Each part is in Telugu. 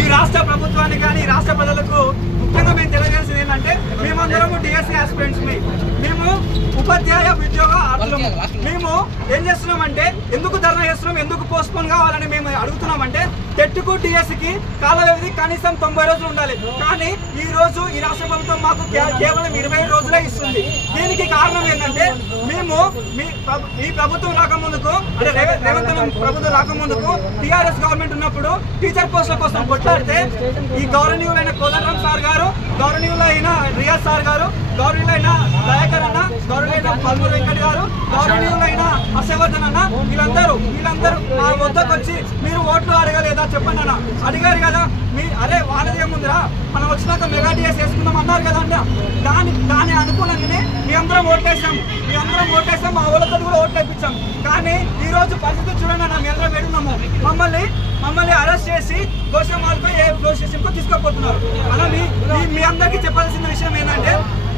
ఈ రాష్ట్ర ప్రభుత్వానికి కానీ రాష్ట్ర ప్రజలకు ముఖ్యంగా మేము తెలియజేసింది ఏంటంటే మేమందరము డిఎస్సీ ఆస్పిరెంట్స్ మేము ఉపాధ్యాయ ఉద్యోగ అర్హులము. మేము ఏం చేస్తున్నామంటే ఎందుకు ధర్నా చేస్తున్నాం, ఎందుకు పోస్ట్పోన్ కావాలని మేము అడుగుతున్నామంటే టెట్కు డిఎస్సికి కాల వ్యవధి కనీసం 90 రోజులు ఉండాలి. కానీ ఈ రోజు ఈ రాష్ట్ర ప్రభుత్వం మాకు కేవలం 20 రోజులే ఇస్తుంది. దీనికి కారణం ఏంటంటే మేము ఈ ప్రభుత్వం రాకముందుకు అంటే రేవంత్ ప్రభుత్వం రాకముందుకు టీఆర్ఎస్ గవర్నమెంట్ ఉన్నప్పుడు టీచర్ పోస్టుల కోసం కొట్లాడితే ఈ గౌరవనీయులైన కోదండరాం సార్ గారు, గౌరవనీయులైన రియాజ్ సార్ గారు, గౌరవనీయులైన దయాకర్ అన్న, గౌరవనీయులైన పల్మూరు వెంకట్ గారు, గౌరవనీయులైన హర్షవర్ధన్ అన్న వీళ్ళందరూ మా వద్దకు వచ్చి మీరు ఓట్లు అడగలేదా చెప్పండి అన్న. అడిగారు కదా, అరే వాళ్ళది ఏముందిరా మనం వచ్చినాక మెగా డిఎస్ వేసుకుందాం అన్నారు కదా అన్న. దాని అనుకూలంగానే మీ అందరం ఓట్లేసాం, మా వాళ్ళతో కూడా ఓట్లు వేయించాం. కానీ ఈ రోజు పరిస్థితి చూడండి అన్న, మీ అందరం పెడున్నాము. మమ్మల్ని అరెస్ట్ చేసి గోషమాల్పై పోలీస్ స్టేషన్కు తీసుకుపోతున్నారు అన్న. మీ అందరికీ చెప్పాల్సిన విషయం ఏంటంటే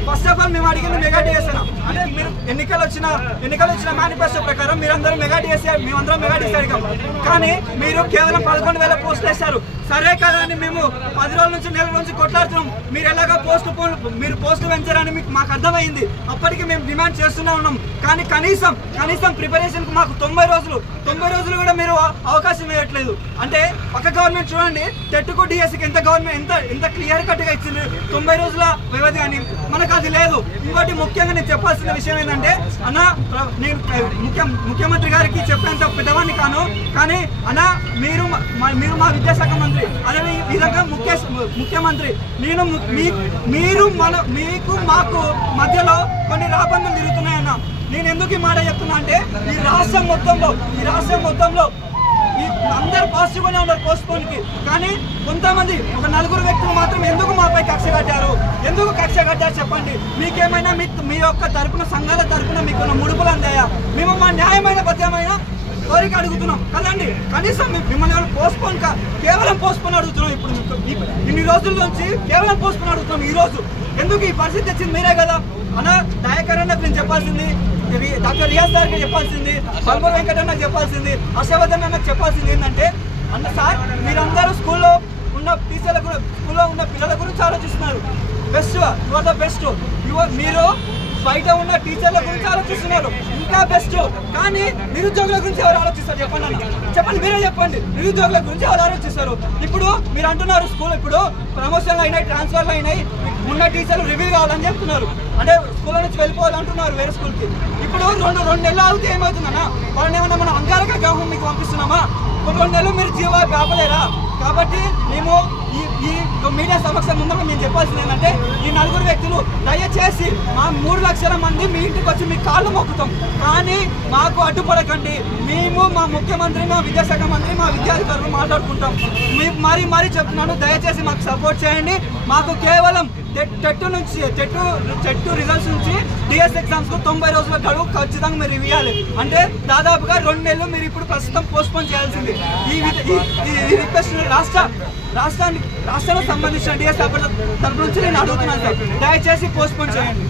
ఫస్ట్ ఆఫ్ ఆల్ మేము అడిగింది మెగా డిఎస్ అంటే మీరు ఎన్నికలు వచ్చిన మేనిఫెస్టో ప్రకారం మీరందరూ మెగా డిఎస్, మేమందరం మెగా డిఎస్ అడిగాం. కానీ మీరు కేవలం 11,000 పోస్టులు వేశారు. సరే కదా అని మేము 10 రోజుల నుంచి నెల నుంచి కొట్లాడుతున్నాం. మీరు ఎలాగా మీరు పోస్టులు పెంచారని మాకు అర్థమైంది. అప్పటికి మేము డిమాండ్ చేస్తూనే ఉన్నాం. కానీ కనీసం ప్రిపరేషన్కి మాకు 90 రోజులు కూడా మీరు అవకాశం ఇవ్వట్లేదు. అంటే పక్క గవర్నమెంట్ చూడండి టెట్కు డిఎస్సికి ఎంత క్లియర్ కట్గా ఇచ్చింది 90 రోజుల వ్యవధి అని, మనకు అది లేదు. ఇంకోటి ముఖ్యంగా నేను చెప్పాల్సిన విషయం ఏంటంటే అన్న, నేను ముఖ్యమంత్రి గారికి చెప్పేంత పెద్దవాడిని కాను. కానీ అన్న మీరు మా విద్యాశాఖ మంత్రి, అదే విధంగా ముఖ్యమంత్రి, మీకు మాకు మధ్యలో కొన్ని రాబందులు తిరుగుతున్నాయన్న. నేను ఎందుకు ఈ మాట చెప్తున్నా అంటే ఈ రాష్ట్రం మొత్తంలో అందరు పాజిటివ్గానే ఉన్నారు పోస్ట్పోన్కి. కానీ కొంతమంది ఒక 4 వ్యక్తులు మాత్రం ఎందుకు మాపై కక్ష కట్టారు చెప్పండి. మీకేమైనా మీ యొక్క తరపున సంఘాల తరపున మీకు ముడుపులు అందాయా? మేము మా న్యాయమైన పద్యమైన కోరిక అడుగుతున్నాం కదండి. కనీసం మిమ్మల్ని కేవలం పోస్ట్పోన్ అడుగుతున్నాం. ఇప్పుడు ఇన్ని రోజుల నుంచి కేవలం పోస్ట్పోన్ అడుగుతున్నాం. ఈ రోజు ఎందుకు ఈ పరిస్థితి వచ్చింది మీరే కదా అన్న. దయాకర్ అన్నకు నేను చెప్పాల్సింది, డాక్టర్ రియాజ్ సార్కి చెప్పాల్సింది, పల్మూరు వెంకట్ అన్నకు చెప్పాల్సింది, హర్షవర్ధన్ అన్నకు చెప్పాల్సింది ఏంటంటే అన్న సార్ మీరందరూ స్కూల్లో ఉన్న టీచర్ల గురించి, స్కూల్లో ఉన్న పిల్లల గురించి ఆలోచిస్తున్నారు. బెస్ట్ మీరు బయట ఉన్న టీచర్ల గురించి ఆలోచిస్తున్నారు, ఇంకా బెస్ట్. కానీ నిరుద్యోగుల గురించి ఎవరు ఆలోచిస్తారు చెప్పండి మీరే చెప్పండి. నిరుద్యోగుల గురించి ఎవరు ఆలోచిస్తారు? ఇప్పుడు మీరు అంటున్నారు స్కూల్ ఇప్పుడు ప్రమోషన్లు అయినాయి, ట్రాన్స్ఫర్లు అయినాయి, ఉన్న టీచర్లు రివ్యూ కావాలని చెప్తున్నారు. అంటే స్కూల్ నుంచి వెళ్ళిపోవాలంటున్నారు వేరే స్కూల్కి. ఇప్పుడు రెండు నెలలు ఆగితే ఏమవుతుందన్నా? వాళ్ళని ఏమన్నా మనం అంగారక గ్రామం మీకు పంపిస్తున్నామా? 2 నెలలు మీరు జీవా ఆపలేరా? కాబట్టి మేము ఈ మీడియా సమక్షం ముందు మేము చెప్పాల్సింది ఏంటంటే ఈ 4 వ్యక్తులు దయచేసి మా 3 లక్షల మంది మీ ఇంటికి వచ్చి మీ కాళ్ళు మొక్కుతాం. కానీ మాకు అడ్డుపడకండి. మేము మా ముఖ్యమంత్రి, మా విద్యాశాఖ మంత్రి, మా విద్యాధికారులు మాట్లాడుకుంటాం. మరీ చెప్తున్నాను, దయచేసి మాకు సపోర్ట్ చేయండి. మాకు కేవలం టెట్ రిజల్ట్స్ నుంచి డిఎస్ ఎగ్జామ్స్ కు 90 రోజుల గడువు ఖచ్చితంగా మీరు ఇవ్వాలి. అంటే దాదాపుగా 2 నెలలు మీరు ఇప్పుడు ప్రస్తుతం పోస్ట్పోన్ చేయాల్సింది. ఈ రిక్వెస్ట్ రాష్ట్రానికి సంబంధించిన డిఎస్ తరపు నుంచి నేను అడుగుతున్నాను సార్, దయచేసి పోస్ట్పోన్ చేయండి.